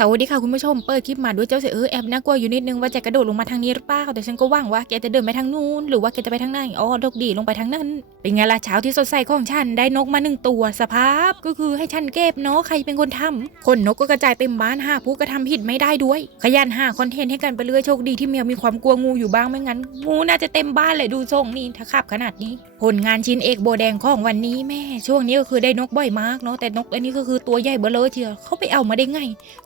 สวัสดีค่ะคุณผู้ชมเปิดคลิปมาด้วยเจ้าเสือเออแอบน่ากลัวอยู่นิดนึงว่าจะกระโดดลงมาทางนี้หรือเปล่าแต่ฉันก็หวังว่าแกจะเดินไปทางนู้นหรือว่าแกจะไปทางไหนอ๋อโชคดีลงไปทางนั้น เป็นไงล่ะเช้าที่สดใสของฉันได้นกมาหนึ่งตัวสภาพ ก็คือให้ฉันเก็บเนาะใครเป็นคนทำคนนกก็กระจายเต็มบ้านหาผู้กระทำผิดไม่ได้ด้วย ขยันหาคอนเทนต์ให้กันไปเรื่อยโชคดีที่เมียมีความกลัวงูอยู่บ้างไม่งั้นงูน่าจะเต็มบ้านเลยดูทรงนี่ถ้าขับขนาดนี้ ผลงานชิ้นเอกโบแดงของวันนี้แม่ช่วงนี้ก็คือได้นกบ่อยมากเนาะแต่นกอันนี้ก็คือตัวใหญ่เบ้อเลยเชียวเขาไปเอามาได้ไง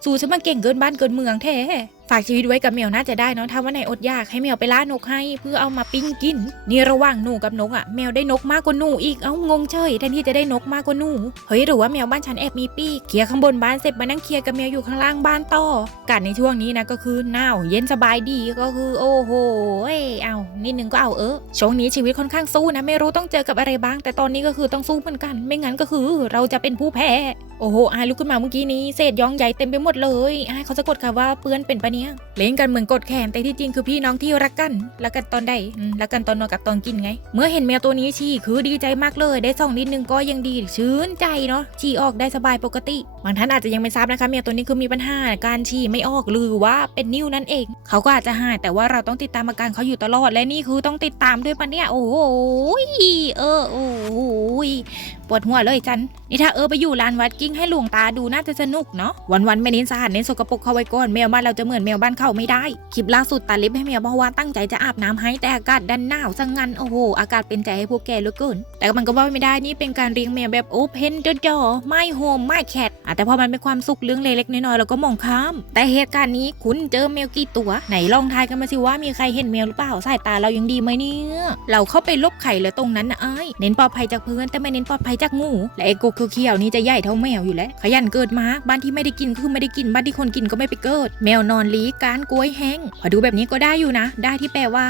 สูฉันมาเก่งเกินบ้านเกินเมืองแท้ ฝากชีวิตไว้กับเมียวน่าจะได้เนาะถ้าวันไหนอดอยากให้เมียวไปล่านกให้เพื่อเอามาปิ้งกินนี่ระหว่างหนูกับนกอะ่ะแมวได้นกมากกว่าหนูอีกเอ้างงเฉยแทนที่จะได้นกมากกว่าหนูเฮ้ยหรือว่าแมวบ้านฉันแอบมีปีกเคลียร์ข้างบนบ้านเสร็จมานั่งเคลียร์กับแมวอยู่ข้างล่างบ้านต่อกันในช่วงนี้นะก็คือหนาวเย็นสบายดีก็คือโอ้โหเอ้ยเอานิดนึงก็เอาเออช่วงนี้ชีวิตค่อนข้างสู้นะไม่รู้ต้องเจอกับอะไรบ้าง แต่ตอนนี้ก็คือต้องสู้เหมือนกัน ไม่งั้นก็คือเราจะเป็นผู้แพ้โอ้โหอายลุกขึ้นมาเมื่อกี้นี้เศษยองใหญ่เต็มไปหมดเลยอายเขาสะกดค่ะว่าเปื้อนเป็นปะเนี้ยเล่นกันเหมือนกดแขนแต่ที่จริงคือพี่น้องที่รักกันรักกันตอนใดรักกันตอนนอนกับตอนกินไง เมื่อเห็นแมวตัวนี้ฉี่คือดีใจมากเลย ได้ส่องนิดนึงก็ยังดีชื่นใจเนาะฉี่ออกได้สบายปกติบางท่านอาจจะยังไม่ทราบนะคะแมวตัวนี้คือมีปัญหาการฉี่ไม่ออกหรือว่าเป็นนิ้วนั่นเอง เขาก็อาจจะหายแต่ว่าเราต้องติดตามอาการเขาอยู่ตลอดและนี่คือต้องติดตามด้วยปะเนี่ย โอ้โหเออโอ้โหปวดหัวเลยจันนี่ถ้าเออไปอยู่ลานวัดกิ้งให้หลวงตาดูน่าจะสนุกเนาะวันวันไม่เน้นสะอาดเน้นสกปรกเข้าไว้ก่อนแมวบ้านเราจะเหมือนแมวบ้านเข้าไม่ได้คลิปล่าสุดตาลิบให้แมวเพราะว่าตั้งใจจะอาบน้ำให้แต่อากาศดันหนาวซะงั้นโอ้โหอากาศเป็นใจให้พวกแกเหลือเกินแต่มันก็ว่าไม่ได้นี่เป็นการเลี้ยงแมวแบบโอเพนจอไม่โฮมไม่แคท แต่พอมันเป็นความสุขเรื่องเล็กๆน้อยๆเราก็มองข้าม แต่เหตุการณ์นี้คุณเจอแมวกี่ตัว ไหนลองทายกันมาสิว่ามีใครเห็นแมวหรือเปล่าสายตาเรายังดีไหมเนี่ยเราเข้าไปลบไข่เลยตรงนั้นนะไอ้เน้นปลอดภัยจากเพื่อนแต่ไม่เน้นปลอดภัยจากงูและไอ้กกเขียวนี่จะใหญ่เท่าแมวอยู่แล้วขยันเกิดมาบ้านที่ไม่ได้กินก็คือไม่ได้กินบ้านที่คนกินก็ไม่ไปเกิด แมวนอนลีการกล้วยแห้งพอดูแบบนี้ก็ได้อยู่นะ ได้ที่แปลว่า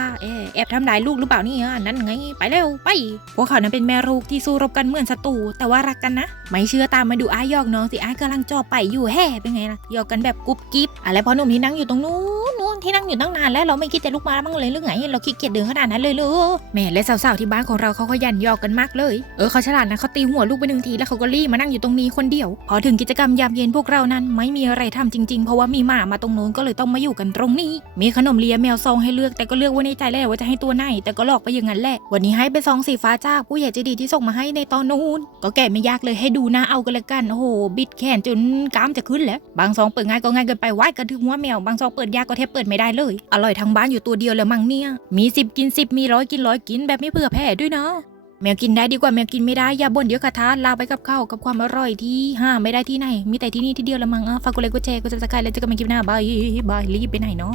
แอบทำลายลูกหรือเปล่าเนี่ยนั่นไงไปเร็วไปพวกเขานั้นเป็นแม่ลูกที่สู้รบกันเหมือนศัตรูแต่ว่ารักกันนะ ไม่เชื่อตามมาดูอ้ายอกน้องสิอ้ายกำลังจ่อไปอยู่แฮ่เป็นไงล่ะหยอกกันแบบกุ๊บกิ๊บอะไรพอหนุ่มที่นั่งอยู่ตรงนู้น ที่นั่งอยู่ตั้งนานแล้วเราไม่คิดจะลุกมาบ้างเลยหรือไง เราขี้เกียจเดินขนาดนั้นเลยเหรอแม่และสาวๆที่บ้านของเราเขาขยันยอกกันมากเลย เออเขาฉลาดนะเขาตีหัวลูกไปหนึ่งทีแล้วเขาก็รีบมานั่งอยู่ตรงนี้คนเดียว พอถึงกิจกรรมยามเย็นพวกเรานั้น ไม่มีอะไรทำจริง ๆ เพราะว่ามีหมามาตรงโน้นก็เลยต้องมาอยู่กันตรงนี้ มีขนมเลียแมวซองให้เลือกแต่ก็เลือกไว้ในใจแล้วว่าจะให้ตัวไหนแต่ก็หลอกไปอย่างนั้นแหละวันนี้ให้เป็นซองสีฟ้าจากผู้ใหญ่ใจดีที่ส่งมาให้ในตอนนู้นก็แกะไม่ยากเลยให้ดูนะเอากันละกันโอ้โหบิดแขนจนกล้ามจะขึ้นแล้ว บางซองเปิดง่ายก็ง่ายเกินไปไหวกันถึงหัวแมวบางซองเปิดยากก็แทบเปิดไม่ได้เลย อร่อยทั้งบ้านอยู่ตัวเดียวแล้วมั้งเนี่ย มีสิบกินสิบมีร้อยกินร้อยกินแบบไม่เผื่อแผ่ด้วยเนาะแมวกินได้ดีกว่าแมวกินไม่ได้อย่าบ่นเดี๋ยวคาทาลาไปกับข้าวกับความอร่อยที่ห้าไม่ได้ที่ไหน มีแต่ที่นี่ที่เดียวละมั้งอะฝากกดไลค์กดแชร์กดซับสไครต์แล้วเจอกันใหม่คลิปหน้าบายบายรีบไปไหนเนาะ